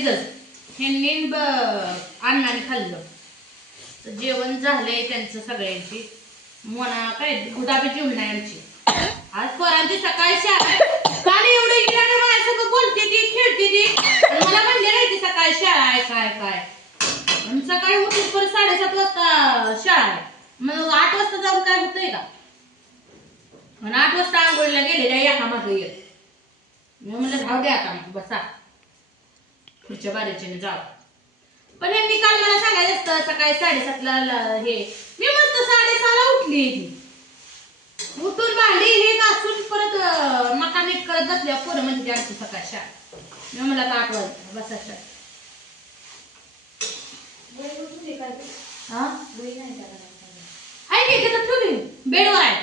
तिथंच ह्यांनी अण्णाने खाल्लं. तर जेवण झालंय त्यांचं सगळ्यांची. मोना काय गुलाबी जेवण नाही आमची. आज पोरांची सकाळी शाळा. काल एवढं इकडे माझ्यासोबत बोलते ती, खेळते ती, मला म्हणले नाही ती सकाळी शाळा आहे काय काय. सकाळी उठून परत 7:30 वाजता शाळा आहे. मग 8 वाजता जाऊन काय होतंय का. आणि 8 वाजता आंघोळीला गेलेल्या एका मागे येत. मी म्हणलं राहू द्या आता मग बसा पुढच्या बारीच्याने जाऊ. पण यांनी काल मला सांगायचं असतं सकाळी 7:30ला हे. मी मस्त 6:30ला उठली. उठून भांडी हे घासून परत मका नीट करत बसल्या पोरं म्हणजे आमची सकाळ शाळा. मी मला 8 वाजता बसा शाळा. आहे की ठेवली बेडवर आहे.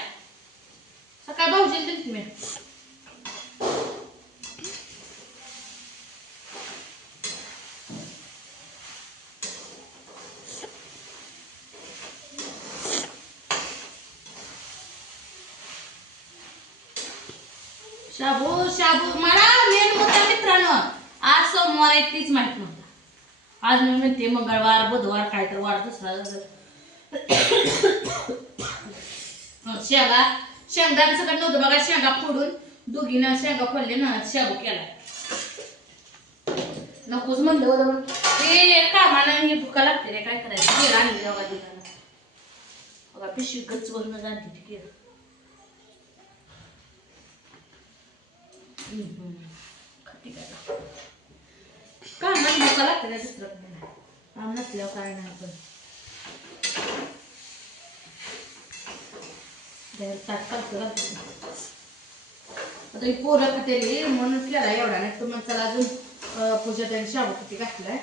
सकाळ भाऊजी दिली तुम्ही. शाबू शाबू मला मेन मुद्दा मित्रांनो आज सोमवार आहे तीच माहित नव्हता. आज मी म्हणते मंगळवार बुधवार काय तर वार दुसरा शेंगा शेंगदाणा सगळं नव्हतं बघा. शेंगा फोडून दोघीनं शेंगा फोडले ना शाबू केला. नकोच म्हणलं होतं ते कामाला हे भुका लागते रे काय करायचं. केळं आणली बघा दुकानात बघा पिशवी गच्च वरून आणते ती केळं. कामाला भुका लागते रे दुसरं काय काम नसल्यावर काय नाही. पण आता ही पोरं खातेली म्हणून केला एवढा नाही तर मग चला अजून पूजा त्याने शाबू किती घातलाय.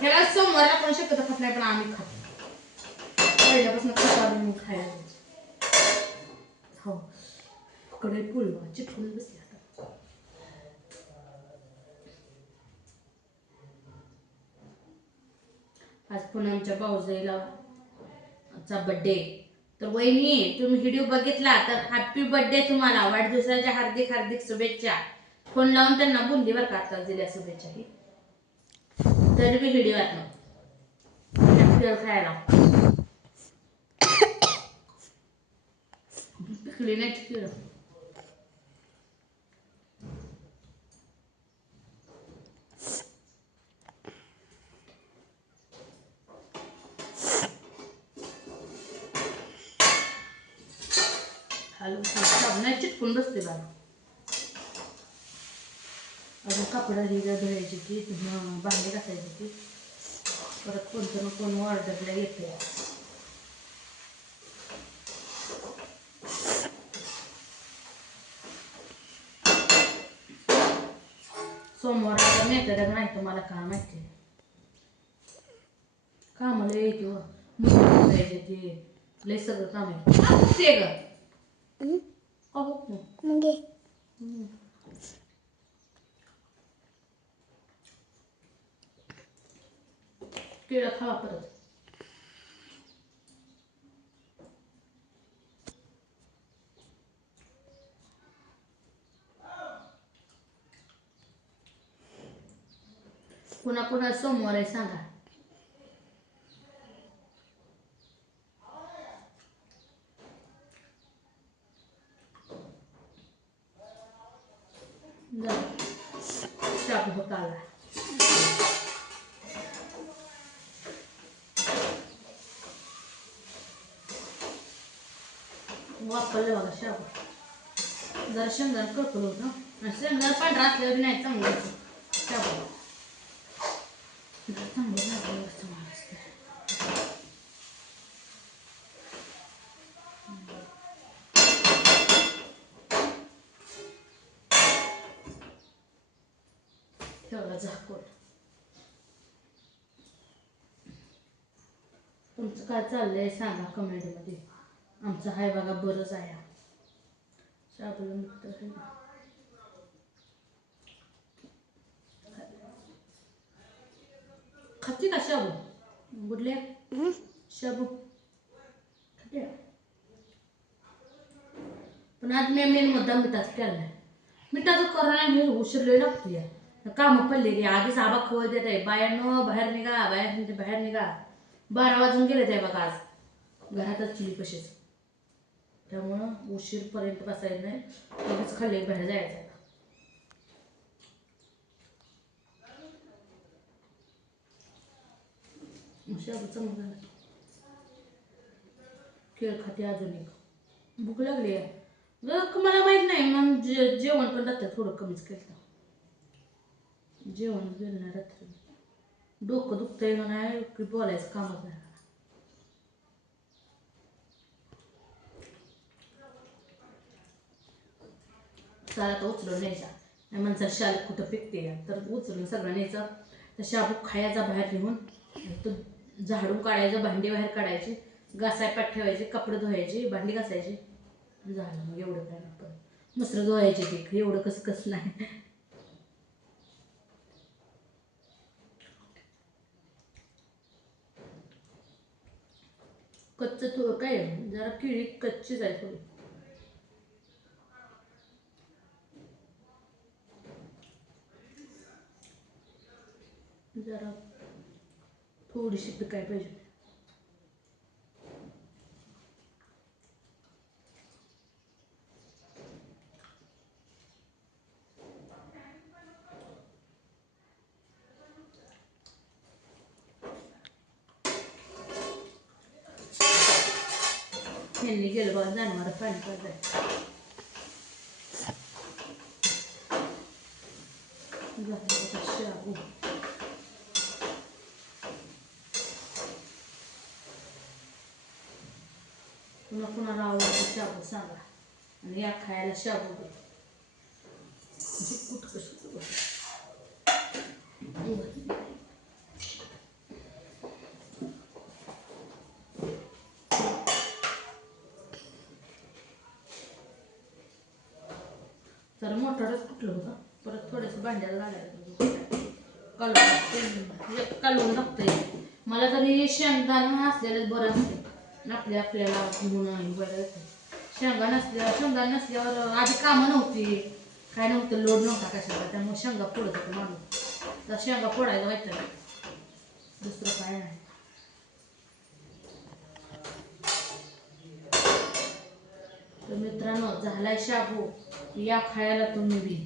ह्याला सोमवारला पण शक्यतो खात नाही पण आम्ही खातो पहिल्यापासून खातो खायला. हो कडे पुळवा चिटकून बसले आता. आज पुन्हा आमच्या भाऊजाईला बर्थडे. तर वहिनी तुम्ही व्हिडिओ बघितला तर हॅपी बर्थडे तुम्हाला. वाढदिवसाच्या हार्दिक हार्दिक शुभेच्छा. फोन लावून त्यांना बोलली बरं का आता दिल्या शुभेच्छा ही. तरी बी व्हिडिओ आता खेळ खायला पिकली नाही खेळ. नाही चिटकून बसते बाबा. अजून कापडा धुवायची की भांडी घासायची की परत कोणतं कोण ऑर्डरला येते. सोमवार नेतं नाही तुम्हाला काय माहिती. कामाला यायचे ते लय सगळं काम आहे ते ग. केळं खावा परत. पुन्हा पुन्हा सोमवार आहे सांगा. शाबू होता आला. वापरलं बघा शाबू. जरा शेंगदाणा करतो होतं शेंगदाणा पांढरा असल्यावर नाही चांगलं शाबू चांगलं लागलं असतं मला. ठेवला झाकून. तुमचं काय चाललंय सांगा कमेंटमध्ये. आमचं हाय बघा बरंच आहे. शाबूला मित्र आहे ना. खाते का शाबू बुडल्या शाबू खाते. पण आज मी मेन मुद्दा मिठाचं केला. मिठाचं करा नाही उशीर लय लागते. काम पडलेली आधीच आबा खवळ देत आहे बायांनो बाहेर निघा बाहेर निघा 12 वाजून गेले ते बघा आज घरातच चुली कशीच त्यामुळं उशीरपर्यंत बसायचं नाही लगेच खाल्ले बाहेर जायचं चांगलं झालं खेळ खाते अजून एक भूक लागली आहे मला माहित नाही मग जेवण पण राहतं थोडं कमीच केलं जेवण गेलं नाही रात्री डोकं दुखतंय नाही की बोलायचं कामच नाही साला तर उचलून न्यायचा नाही माणसाला शाल कुठं पिकते तर उचलून सगळं न्यायचं तर शाबू खायचा बाहेर निघून तो झाडून काढायचं भांडी बाहेर काढायची घासाय पाठ ठेवायचे कपडे धुवायचे भांडी घासायची झालं मग एवढं काय पण मसरं धुवायचे ते एवढं कसं नाही कच्चं थोडं काय जरा किळी कच्चीच आहे थोडी जरा थोडीशी पिकाय पाहिजे यांनी गेलं बघा जनावर पाणी पाजायचं शाबू पुन्हा कुणाला आवडतं शाबू सांगा आणि या खायला शाबू कुठ कसं तर मोठरच कुठलं होतं परत थोडंसं भांड्याला घालायचं कालवून लागतंय मला तरी शेंगदाणा असलेलंच बरं असते आपल्याला म्हणून बरं शेंगा नसल्यावर आधी कामं नव्हती काय नव्हतं लोड नव्हता कशाला त्यामुळे शेंगा फोडत होतं माणूस तर शेंगा फोडायला वाटतं दुसरं काय नाही तर मित्रांनो झालाय शाबू या खायला तुम्ही बी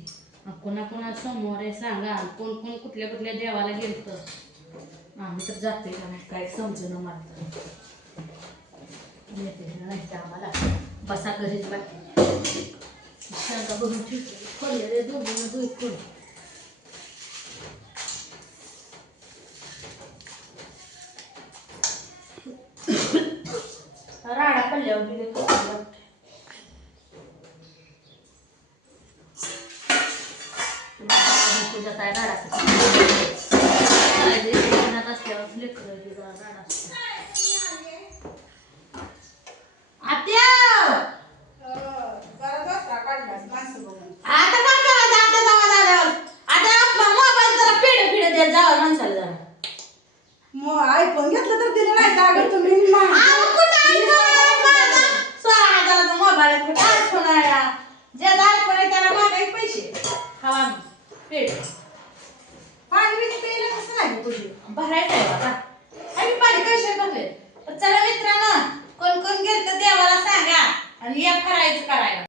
कोणा समोर सांगा कोण कुठल्या देवाला गेलं आम्ही तर जाते का नाही काय समजून मला नाही तर आम्हाला बसा घरीच बाकी सांगा बघून ठेवते दोघीनं राडा पडल्यावर दिले तुझ्या काय राडा असल्यावर लेकर राडा आयफोन घेतलं तर दिलं नाही का तुम्ही मोबाईल कुठे आयफोन आहे ज्याला आयफोन आहे त्याला मागायचे पैसे हवा पेट पाणी बिणी प्यायला कसं नाही तुझी भरायचं आहे बघा आम्ही पाणी कसे भरले चला मित्रांनो कोण गेलं तर देवाला सांगा आणि या फरायचं करायला